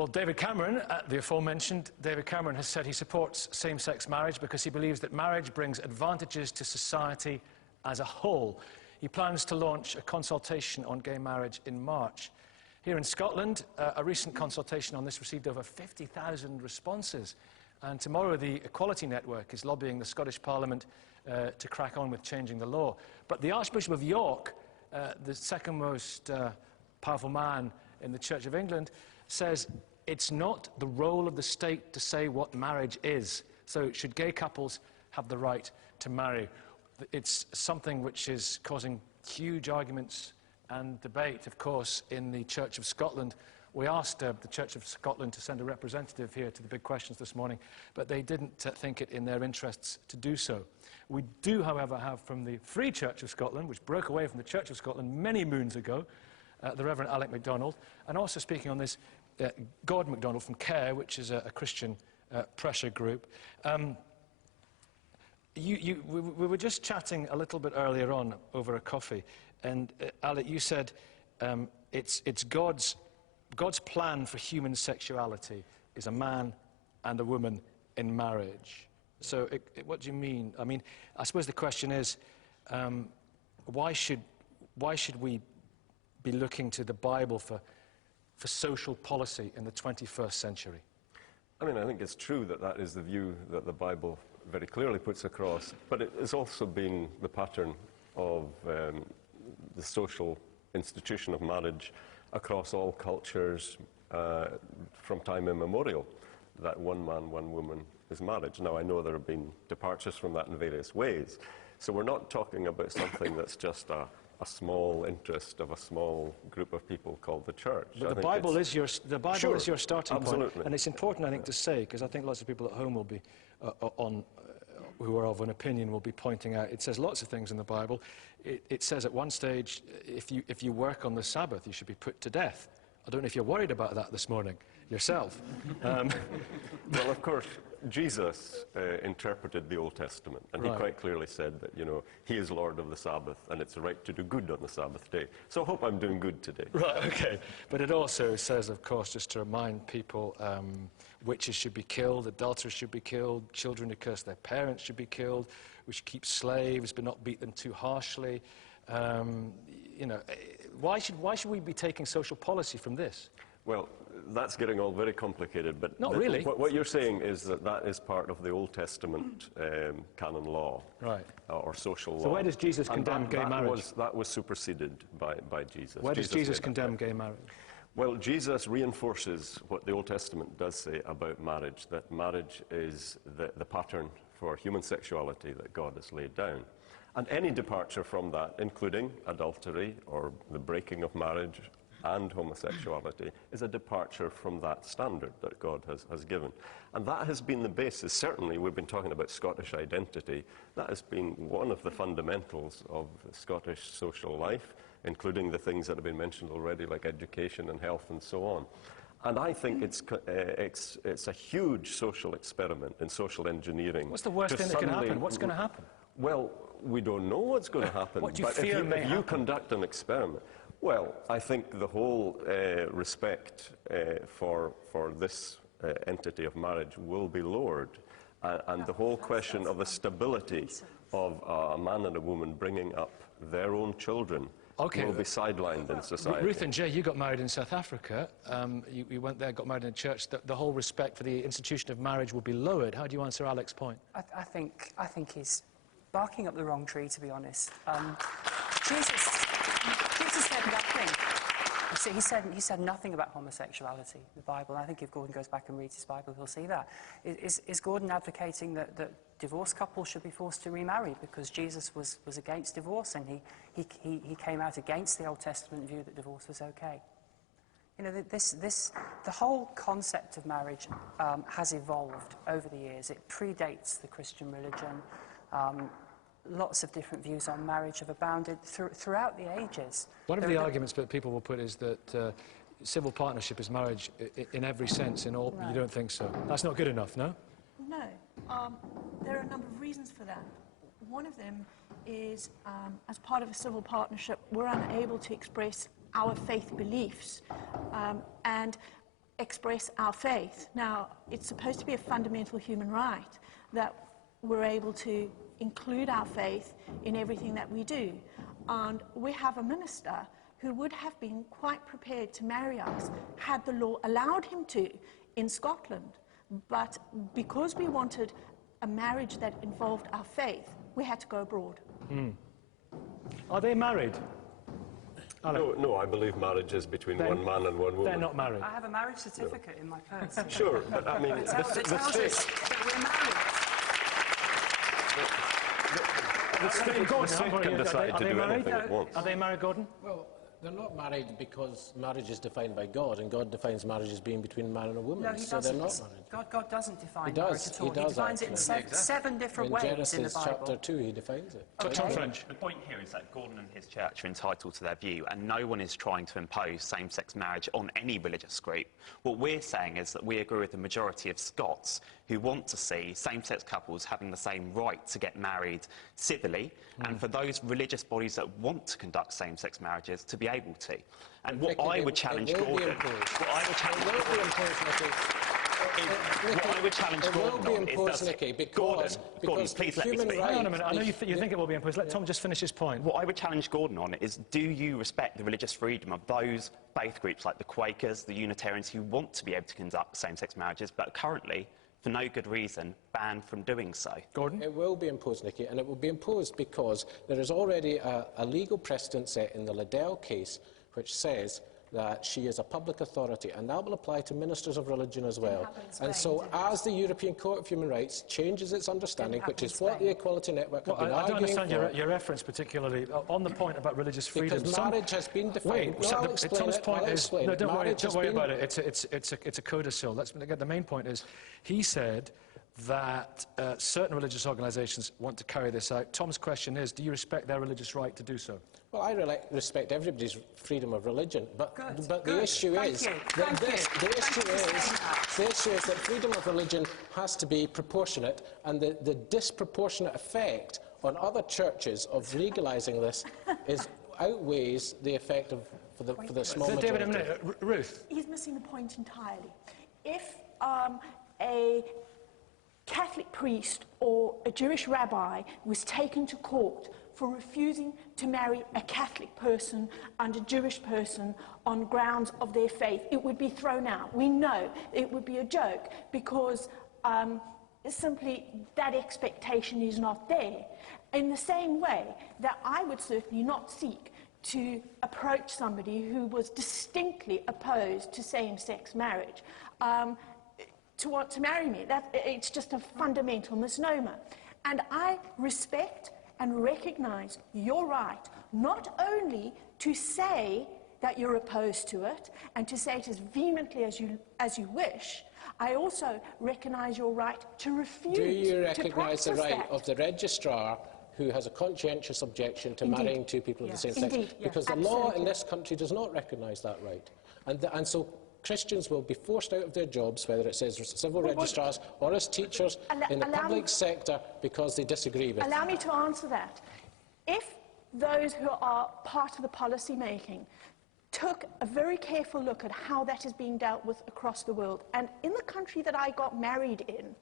Well, David Cameron, the aforementioned David Cameron, has said he supports same-sex marriage because he believes that marriage brings advantages to society as a whole. He plans to launch a consultation on gay marriage in March. Here in Scotland, a recent consultation on this received over 50,000 responses. And tomorrow the Equality Network is lobbying the Scottish Parliament to crack on with changing the law. But the Archbishop of York, the second most powerful man in the Church of England, says it's not the role of the state to say what marriage is. So should gay couples have the right to marry? It's something which is causing huge arguments and debate, of course, in the Church of Scotland. We asked the Church of Scotland to send a representative here to the big questions this morning, but they didn't think it in their interests to do so. We do, however, have from the Free Church of Scotland, which broke away from the Church of Scotland many moons ago, the Reverend Alec MacDonald, and also speaking on this, God MacDonald from CARE, which is a Christian pressure group. We were just chatting a little bit earlier on over a coffee, and Alec, you said it's God's plan for human sexuality is a man and a woman in marriage. So what do you mean? I mean, I suppose the question is, why should we be looking to the Bible for social policy in the 21st century? I mean, I think it's true that that is the view that the Bible very clearly puts across, but it has also been the pattern of the social institution of marriage across all cultures from time immemorial, that one man, one woman is marriage. Now, I know there have been departures from that in various ways, so we're not talking about something that's just a small interest of a small group of people called the church. But the Bible is your starting absolutely. Point, and it's important, I think, to say, because I think lots of people at home will be who are of an opinion will be pointing out. It says lots of things in the Bible. It says at one stage, if you work on the Sabbath, you should be put to death. I don't know if you're worried about that this morning yourself. Well, of course, Jesus interpreted the Old Testament, and he quite clearly said that, you know, he is Lord of the Sabbath, and it's right to do good on the Sabbath day. So I hope I'm doing good today. Right, okay. But it also says, of course, just to remind people, witches should be killed, adulterers should be killed, children who curse their parents should be killed, we should keep slaves but not beat them too harshly. You know, why should we be taking social policy from this? Well, that's getting all very complicated, but not really. What you're saying is that that is part of the Old Testament canon law, right? Or social law. So where does Jesus condemn gay marriage? That was superseded by Jesus. Where does Jesus condemn gay marriage? Well, Jesus reinforces what the Old Testament does say about marriage, that marriage is the pattern for human sexuality that God has laid down. And any departure from that, including adultery or the breaking of marriage and homosexuality, is a departure from that standard that God has given. And that has been the basis. Certainly, we've been talking about Scottish identity. That has been one of the fundamentals of Scottish social life, including the things that have been mentioned already, like education and health and so on. And I think it's a huge social experiment in social engineering. What's the worst thing that can happen? What's going to happen? Well, we don't know what's going to happen. What do you fear may happen? If you conduct an experiment, well, I think the whole respect for this entity of marriage will be lowered, and the whole question of the stability of a man and a woman bringing up their own children will be sidelined in society. Ruth and Jay, you got married in South Africa. You went there, got married in a church. The whole respect for the institution of marriage will be lowered. How do you answer Alec's point? I think he's barking up the wrong tree, to be honest. Jesus said nothing. You see, he said nothing about homosexuality in the Bible. I think if Gordon goes back and reads his Bible, he'll see that. Is Gordon advocating that divorced couples should be forced to remarry because Jesus was against divorce, and he came out against the Old Testament view that divorce was okay? You know, the whole concept of marriage has evolved over the years. It predates the Christian religion. Lots of different views on marriage have abounded throughout the ages. One of the arguments that people will put is that civil partnership is marriage in every sense. In all, you don't think so? That's not good enough, no? No. There are a number of reasons for that. One of them is, as part of a civil partnership, we're unable to express our faith beliefs, and express our faith. Now, it's supposed to be a fundamental human right that we're able to include our faith in everything that we do. And we have a minister who would have been quite prepared to marry us had the law allowed him to in Scotland. But because we wanted a marriage that involved our faith, we had to go abroad. Are they married? No, I believe marriage is between one man and one woman. They're not married. I have a marriage certificate in my purse. Sure, but I mean, It tells us that we're married. the state can decide to do anything it wants. Are they married, Gordon? Well, they're not married because marriage is defined by God, and God defines marriage as being between a man and a woman, No, he so doesn't. they're not married. God doesn't define He does, marriage at all. he does defines it in actually. seven different In ways Genesis in the Bible. chapter 2, he defines it. Tom French. The point here is that Gordon and his church are entitled to their view, and no one is trying to impose same-sex marriage on any religious group. What we're saying is that we agree with the majority of Scots who want to see same-sex couples having the same right to get married civilly, and for those religious bodies that want to conduct same-sex marriages to be able to. And what I would challenge Gordon, what I would challenge Gordon on is that Gordon, please let me speak. Hang on a minute. I know you think it will be imposed. Let Tom just finish his point. What I would challenge Gordon on is, do you respect the religious freedom of those faith groups like the Quakers, the Unitarians, who want to be able to conduct same-sex marriages, but currently, for no good reason, banned from doing so? Gordon? It will be imposed, Nicky, and it will be imposed because there is already a legal precedent set in the Liddell case which says that she is a public authority, and that will apply to ministers of religion as well. And so, as the European Court of Human Rights changes its understanding, which is what the Equality Network have been I don't arguing understand your reference particularly on the point about religious freedom. Because marriage has been defined. Wait, Tom's point is... No, don't worry about it. It's a codicil. The main point is, he said that certain religious organisations want to carry this out. Tom's question is, do you respect their religious right to do so? Well, I respect everybody's freedom of religion, but the issue is that the issue is that freedom of religion has to be proportionate, and the disproportionate effect on other churches of legalising this outweighs the effect for the small majority. David, a minute. Ruth. He's missing the point entirely. If a Catholic priest or a Jewish rabbi was taken to court for refusing to marry a Catholic person and a Jewish person on grounds of their faith, it would be thrown out. We know it would be a joke because simply that expectation is not there. In the same way that I would certainly not seek to approach somebody who was distinctly opposed to same-sex marriage to want to marry me. It's just a fundamental misnomer. And I respect and recognise your right not only to say that you're opposed to it and to say it as vehemently as you wish, I also recognise your right to refuse to practice that. Do you recognise the right of the registrar who has a conscientious objection to marrying two people of the same sex? Because the law in this country does not recognise that right. And so Christians will be forced out of their jobs, whether it's as civil registrars or as teachers in the public sector, because they disagree with it. Allow me to answer that. If those who are part of the policy making took a very careful look at how that is being dealt with across the world, and in the country that I got married in...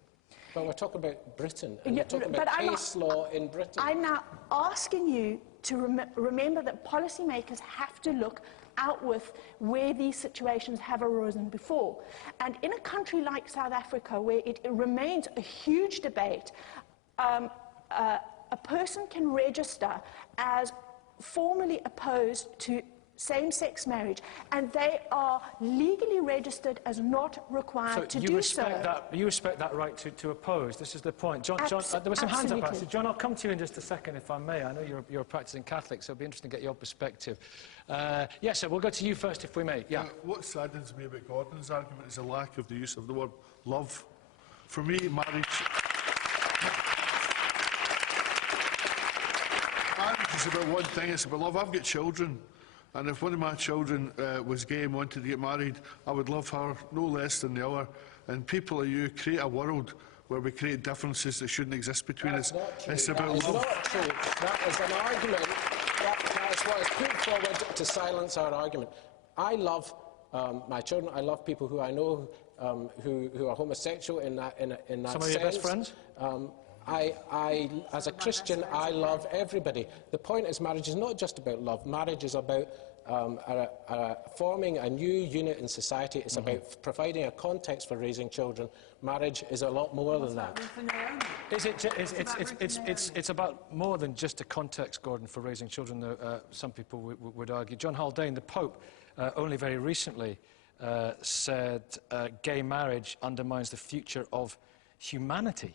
Well, we're talking about Britain, and we're talking about case law in Britain. I'm now asking you to remember that policymakers have to look out with where these situations have arisen before. And in a country like South Africa, where it remains a huge debate, a person can register as formally opposed to same-sex marriage, and they are legally registered as not required to do so. You respect that right to oppose. This is the point. John, there were some hands up, actually. John, I'll come to you in just a second, if I may. I know you're a practicing Catholic, so it'll be interesting to get your perspective. Yes, sir, we'll go to you first, if we may. Yeah. What saddens me about Gordon's argument is the lack of the use of the word love. For me, marriage is about one thing, it's about love. I've got children. And if one of my children was gay and wanted to get married, I would love her no less than the other. And people like you create a world where we create differences that shouldn't exist between us. It's about love. Not true. That is an argument. That is what is put forward to silence our argument. I love my children. I love people who I know who are homosexual in that sense. Some of your best friends? As a Christian, I love everybody. The point is, marriage is not just about love. Marriage is about forming a new unit in society. It's about providing a context for raising children. Marriage is a lot more than that. It's about more than just a context, Gordon, for raising children, though some people would argue. John Haldane, the Pope, only very recently said gay marriage undermines the future of humanity.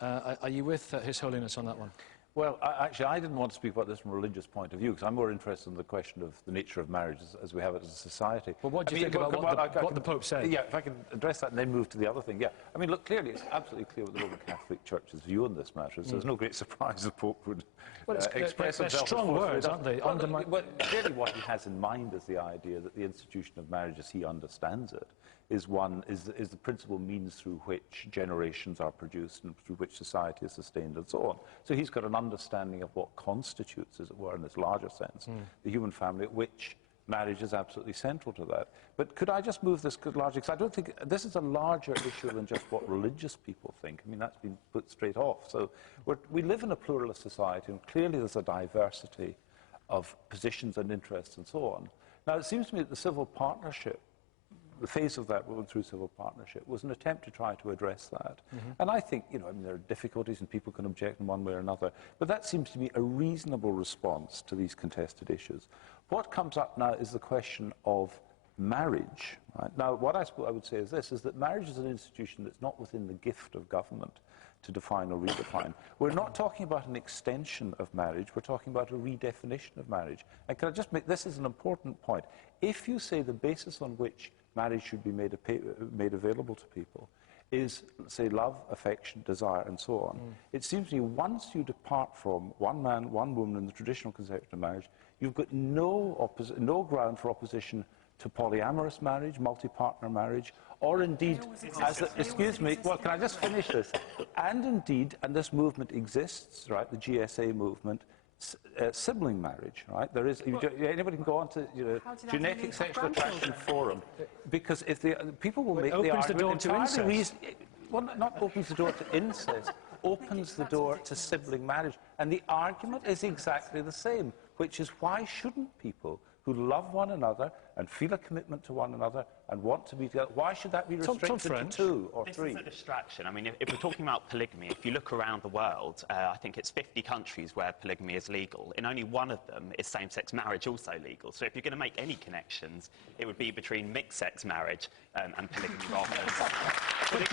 Are you with His Holiness on that one? Well, actually, I didn't want to speak about this from a religious point of view, because I'm more interested in the question of the nature of marriage as we have it as a society. Well, what do you think about what the Pope said? Yeah, if I can address that and then move to the other thing. Yeah, I mean, look, clearly, it's absolutely clear what the Roman Catholic Church's view on this matter is. So there's no great surprise the Pope would express himself. They're strong words, aren't they? Well, clearly what he has in mind is the idea that the institution of marriage, as he understands it, is the principal means through which generations are produced and through which society is sustained and so on. So he's got an understanding of what constitutes, as it were, in this larger sense, the human family, at which marriage is absolutely central to that. But could I just move this largely, because I don't think this is a larger issue than just what religious people think. I mean, that's been put straight off. So we live in a pluralist society, and clearly there's a diversity of positions and interests and so on. Now, it seems to me that the civil partnership, the face of that woman through civil partnership, was an attempt to try to address that. And I think, I mean, there are difficulties and people can object in one way or another, but that seems to be a reasonable response to these contested issues. What comes up now is the question of marriage. Right? Now, what I would say is this, is that marriage is an institution that's not within the gift of government to define or redefine. We're not talking about an extension of marriage, we're talking about a redefinition of marriage. And can I just make, this is an important point. If you say the basis on which marriage should be made available to people is, say, love, affection, desire, and so on. It seems to me once you depart from one man, one woman in the traditional conception of marriage, you've got no ground for opposition to polyamorous marriage, multi-partner marriage, or indeed, excuse me, well, can I just finish this? And indeed, and this movement exists, right, the GSA movement, sibling marriage, right? There is, anybody can go on to Genetic Sexual Attraction Forum, because if the people will make the argument entirely well, not opens the door to incest, opens the door to sibling marriage, and the argument is exactly the same, which is why shouldn't people who love one another and feel a commitment to one another and want to be together, why should that be restricted to 2 or 3? This is a distraction. I mean, if we're talking about polygamy, if you look around the world, I think it's 50 countries where polygamy is legal. In only one of them is same-sex marriage also legal. So if you're going to make any connections, it would be between mixed-sex marriage and polygamy rather than... But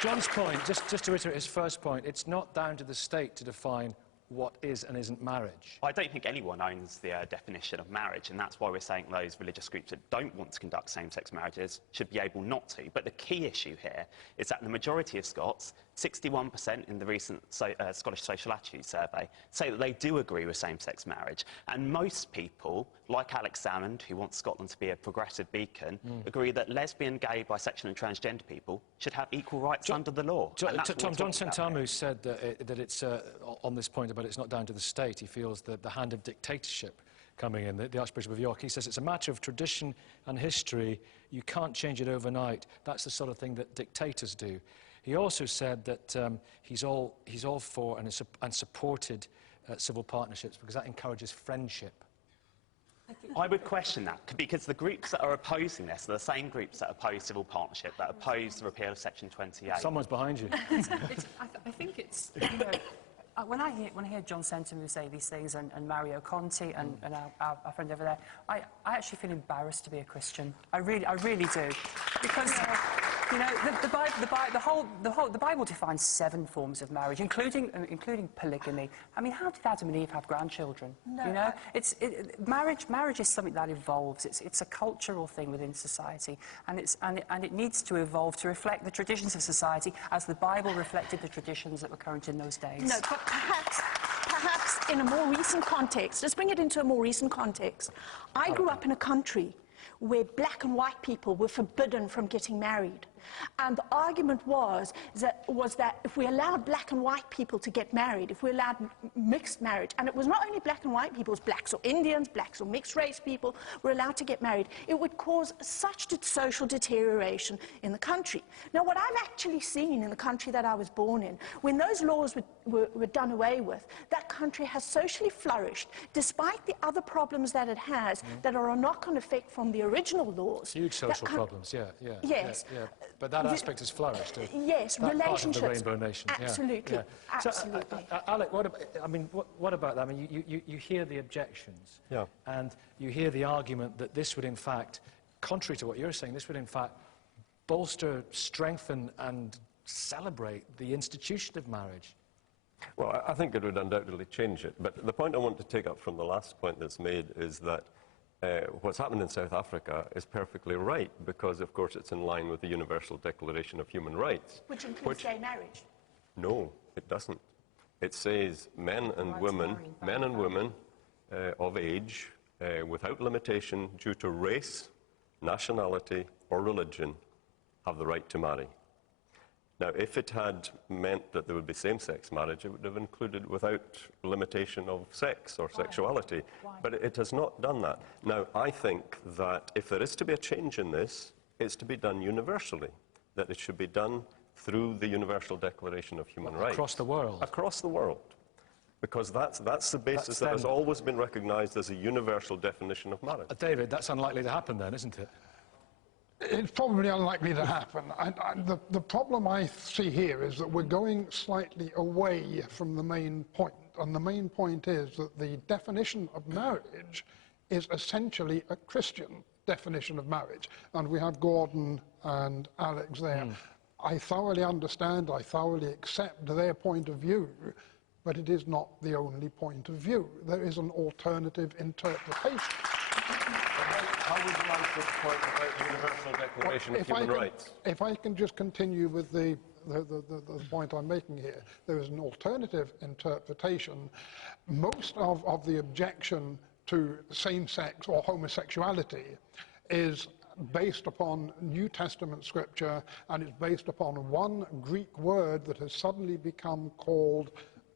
John's point, just to reiterate his first point, it's not down to the state to define what is and isn't marriage. I don't think anyone owns the definition of marriage, and that's why we're saying those religious groups that don't want to conduct same-sex marriages should be able not to. But the key issue here is that the majority of Scots, 61% in the recent Scottish Social Attitude Survey, say that they do agree with same-sex marriage. And most people, like Alex Salmond, who wants Scotland to be a progressive beacon, agree that lesbian, gay, bisexual and transgender people should have equal rights under the law. John Sentamu said that it's, on this point about it's not down to the state, he feels that the hand of dictatorship coming in, the Archbishop of York, he says it's a matter of tradition and history, you can't change it overnight, that's the sort of thing that dictators do. He also said that he's all for and supported civil partnerships because that encourages friendship. I would question that, because the groups that are opposing this are the same groups that oppose civil partnership, that oppose the repeal of Section 28. Someone's behind you. I think it's, when I hear John Sentamu say these things, and Mario Conti and our friend over there, I actually feel embarrassed to be a Christian. I really do, because the Bible defines 7 forms of marriage, including polygamy. I mean, how did Adam and Eve have grandchildren? No, marriage is something that evolves. It's a cultural thing within society, and it needs to evolve to reflect the traditions of society as the Bible reflected the traditions that were current in those days. No, but perhaps in a more recent context, let's bring it into a more recent context. I grew up in a country where black and white people were forbidden from getting married. And the argument was that if we allowed black and white people to get married, if we allowed mixed marriage, and it was not only black and white people, it was blacks or Indians, blacks or mixed race people were allowed to get married, it would cause such social deterioration in the country. Now, what I've actually seen in the country that I was born in, when those laws were done away with, that country has socially flourished, despite the other problems that it has that are a knock-on effect from the original laws. Huge social problems, yeah. Yes. Yeah. But that aspect has flourished. Yes, that relationships. Part of the Rainbow Nation. Absolutely, yeah. absolutely. So, Alec, what about that? I mean, you hear the objections, and you hear the argument that this would, in fact, contrary to what you're saying, this would, in fact, bolster, strengthen, and celebrate the institution of marriage. Well, I think it would undoubtedly change it. But the point I want to take up from the last point that's made is that what's happened in South Africa is perfectly right, because, of course, it's in line with the Universal Declaration of Human Rights. Which includes gay marriage. No, it doesn't. It says men and women of age, without limitation due to race, nationality, or religion, have the right to marry. Now, if it had meant that there would be same-sex marriage, it would have included without limitation of sex or sexuality. But it has not done that. Now, I think that if there is to be a change in this, it's to be done universally, that it should be done through the Universal Declaration of Human Rights. Across the world? Across the world. Because that's the basis that has always been recognised as a universal definition of marriage. David, that's unlikely to happen then, isn't it? It's probably unlikely to happen. The problem I see here is that we're going slightly away from the main point. And the main point is that the definition of marriage is essentially a Christian definition of marriage. And we have Gordon and Alex there. I thoroughly understand, I thoroughly accept their point of view, but it is not the only point of view. There is an alternative interpretation. How would you answer the point about the Universal Declaration of Human Rights? If I can just continue with the point I'm making here, there is an alternative interpretation. Most of the objection to same-sex or homosexuality is based upon New Testament scripture, and it's based upon one Greek word that has suddenly become called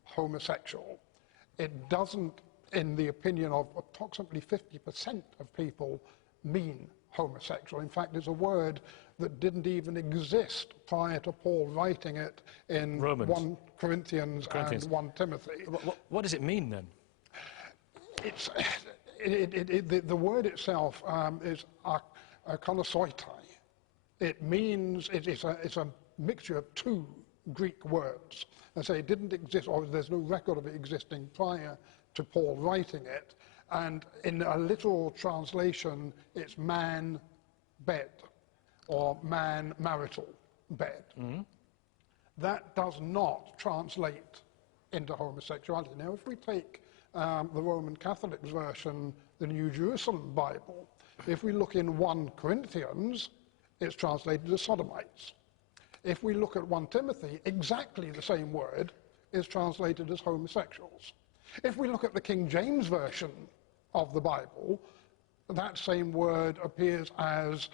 homosexual. It doesn't, in the opinion of approximately 50% of people, mean homosexual. In fact, it's a word that didn't even exist prior to Paul writing it in Romans. 1 Corinthians and 1 Timothy. What does it mean then? It's, the word itself is konosoitai. It means, it's a mixture of two Greek words. I say it didn't exist, or there's no record of it existing prior to Paul writing it. And in a literal translation, it's man bed, or man marital bed. That does not translate into homosexuality. Now, if we take the Roman Catholic's version, the New Jerusalem Bible, if we look in 1 Corinthians, it's translated as sodomites. If we look at 1 Timothy, exactly the same word is translated as homosexuals. If we look at the King James Version of the Bible, that same word appears as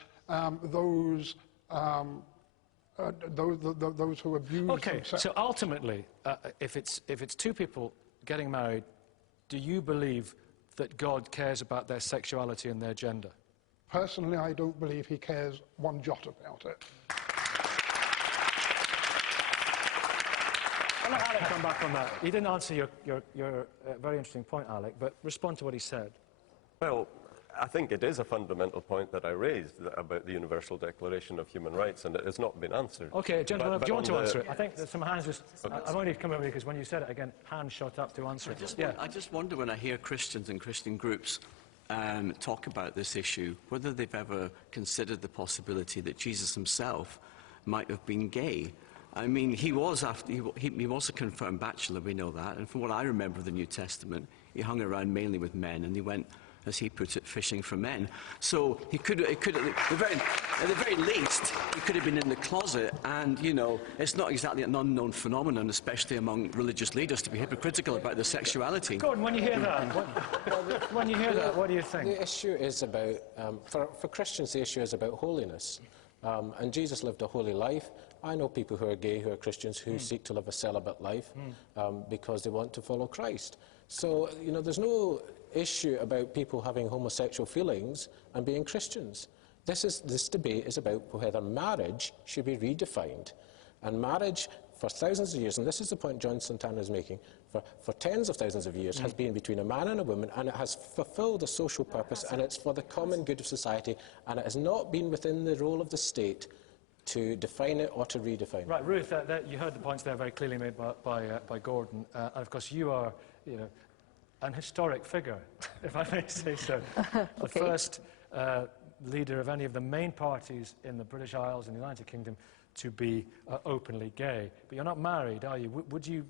those who abuse themselves. So ultimately, if it's two people getting married, do you believe that God cares about their sexuality and their gender? Personally, I don't believe he cares one jot about it. I'll let Alec come back on that. He didn't answer your very interesting point, Alec, but respond to what he said. Well, I think it is a fundamental point that I raised about the Universal Declaration of Human Rights, and it has not been answered. OK, gentlemen, do you want to answer it? I think there's some hands just... Okay. I've only come over because when you said it again, hands shot up to answer it. I just wonder when I hear Christians and Christian groups talk about this issue, whether they've ever considered the possibility that Jesus himself might have been gay. I mean, he was a confirmed bachelor, we know that, and from what I remember of the New Testament, he hung around mainly with men, and he went, as he put it, fishing for men. So he could at the very least, he could have been in the closet, and, you know, it's not exactly an unknown phenomenon, especially among religious leaders, to be hypocritical about their sexuality. Gordon, when you hear that, what do you think? The issue is about, for Christians, the issue is about holiness. And Jesus lived a holy life. I know people who are gay, who are Christians, who seek to live a celibate life because they want to follow Christ. So, you know, there's no issue about people having homosexual feelings and being Christians. This debate is about whether marriage should be redefined. And marriage, for thousands of years, and this is the point John Santana is making, for tens of thousands of years, has been between a man and a woman, and it has fulfilled a social purpose, and it's for the common good of society, and it has not been within the role of the state to define it or to redefine it. Right, Ruth, you heard the points there very clearly made by Gordon, and of course you are, you know, an historic figure, if I may say so. The first leader of any of the main parties in the British Isles and the United Kingdom to be openly gay. But you're not married, are you? Would you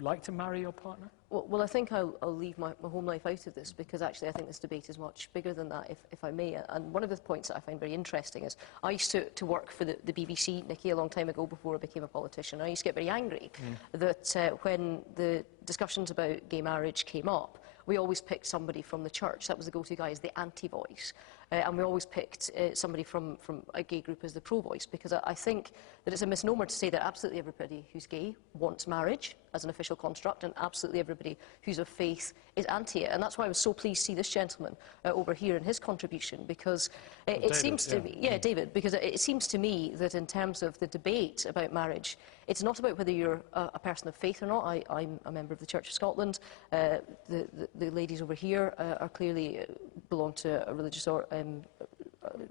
like to marry your partner? Well, I think I'll leave my home life out of this, because actually I think this debate is much bigger than that, if I may. And one of the points that I find very interesting is I used to work for the BBC, Nicky, a long time ago before I became a politician. I used to get very angry that when the discussions about gay marriage came up, we always picked somebody from the church. That was the go-to guy, as the anti-voice. And we always picked somebody from a gay group as the pro-voice, because I think that it's a misnomer to say that absolutely everybody who's gay wants marriage as an official construct, and absolutely everybody who's of faith is anti it. And that's why I was so pleased to see this gentleman over here in his contribution, because it seems to me, David, because it seems to me that in terms of the debate about marriage, it's not about whether you're a person of faith or not. I'm a member of the Church of Scotland. The ladies over here are clearly belong to a religious or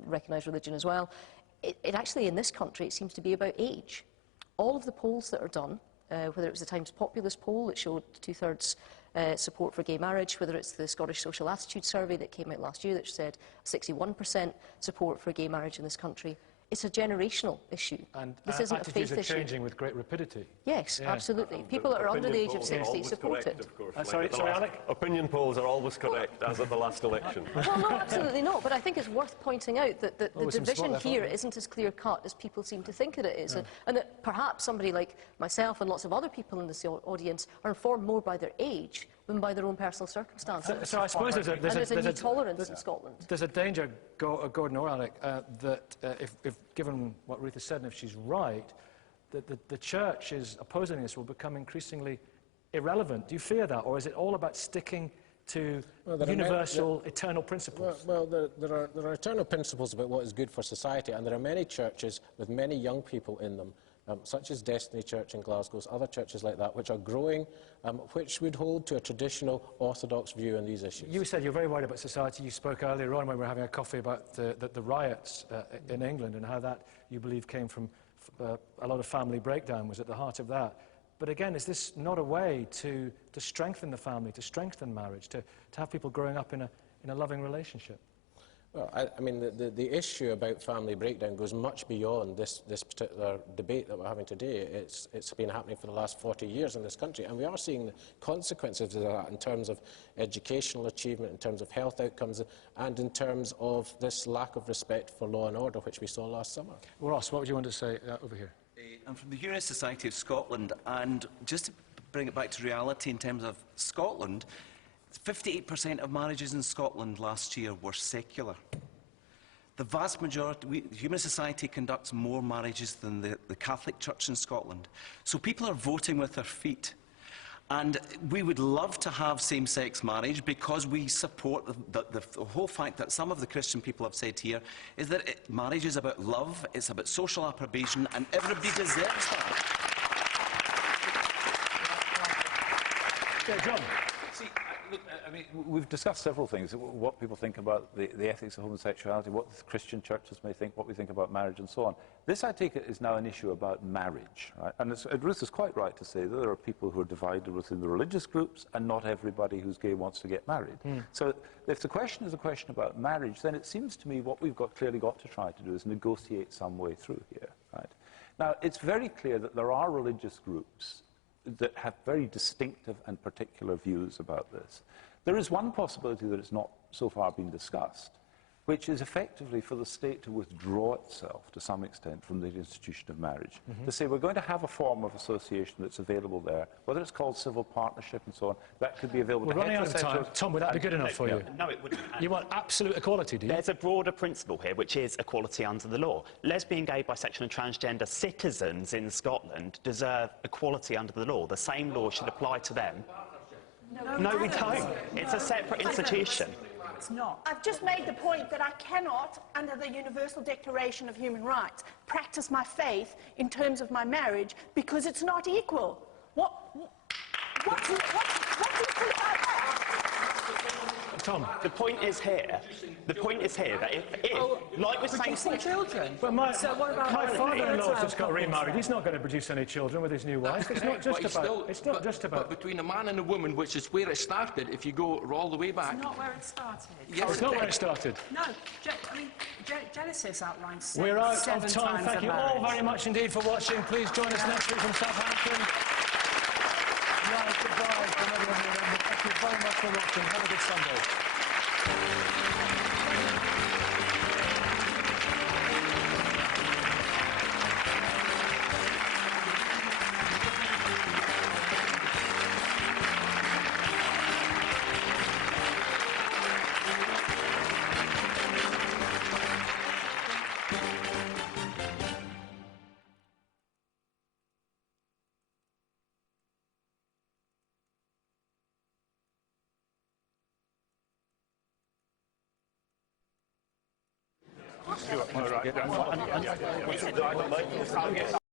recognised religion as well. It actually, in this country, it seems to be about age. All of the polls that are done, whether it was the Times Populist poll that showed 2/3 support for gay marriage, whether it's the Scottish Social Attitude Survey that came out last year that said 61% support for gay marriage in this country, it's a generational issue. And this isn't a faith issue. Attitudes are changing with great rapidity. Yes, absolutely. People that are under the age of 60 support it. Sorry, Alec? Opinion polls are always correct, as at the last election. Well, no, absolutely not. But I think it's worth pointing out that the division here isn't as clear-cut as people seem to think it is. Yeah. And that perhaps somebody like myself and lots of other people in this audience are informed more by their age than by their own personal circumstances. So I suppose there's a new tolerance in Scotland. There's a danger, Gordon or Alec, that if given what Ruth has said, and if she's right, that the church is opposing this will become increasingly irrelevant. Do you fear that, or is it all about sticking to universal, eternal principles? Well, there are eternal principles about what is good for society, and there are many churches with many young people in them, such as Destiny Church in Glasgow, other churches like that, which are growing, which would hold to a traditional orthodox view on these issues. You said you're very worried about society. You spoke earlier on when we were having a coffee about the riots in England, and how that, you believe, came from a lot of family breakdown was at the heart of that. But again, is this not a way to strengthen the family, to strengthen marriage, to have people growing up in a loving relationship? Well, I mean, the issue about family breakdown goes much beyond this particular debate that we're having today. It's been happening for the last 40 years in this country, and we are seeing the consequences of that in terms of educational achievement, in terms of health outcomes, and in terms of this lack of respect for law and order, which we saw last summer. Well, Ross, what would you want to say over here? I'm from the Humanist Society of Scotland, and just to bring it back to reality in terms of Scotland, 58% of marriages in Scotland last year were secular. The vast majority, the Humanist Society conducts more marriages than the Catholic Church in Scotland. So people are voting with their feet. And we would love to have same-sex marriage because we support the whole fact that some of the Christian people have said here is that marriage is about love, it's about social approbation, and everybody deserves that. Yeah, John. See, look, I mean, we've discussed several things, what people think about the ethics of homosexuality, what the Christian churches may think, what we think about marriage, and so on. This, I take it, is now an issue about marriage, right? And Ruth is quite right to say that there are people who are divided within the religious groups, and not everybody who's gay wants to get married. So if the question is a question about marriage, then it seems to me what we've clearly got to try to do is negotiate some way through here, right? Now, it's very clear that there are religious groups that have very distinctive and particular views about this. There is one possibility that it's not so far been discussed, which is effectively for the state to withdraw itself to some extent from the institution of marriage. To say we're going to have a form of association that's available there, whether it's called civil partnership and so on, that could be available We're to running out of time. Tom, would that be good enough for you? No, it wouldn't. You want absolute equality, do you? There's a broader principle here, which is equality under the law. Lesbian, gay, bisexual and transgender citizens in Scotland deserve equality under the law. The same law should apply to them. No, we don't. It's a separate institution. It's not. I've just made the point that I cannot, under the Universal Declaration of Human Rights, practice my faith in terms of my marriage because it's not equal. What do you think about that? Tom, the point is here that if like with Producing children. well, So what about my father-in-law's marital just got remarried. He's not going to produce any children with his new wife. It's not just about. It's not just about. But between a man and a woman, which is where it started, if you go all the way back. It's not where it started. Yes, It's not where it started. No, Genesis outlines We're out seven of time. times Thank of you all marriage. very much indeed for watching. Please join us next week from Southampton. Right, goodbye from everyone here. Thank you very much for watching. Have a good Sunday.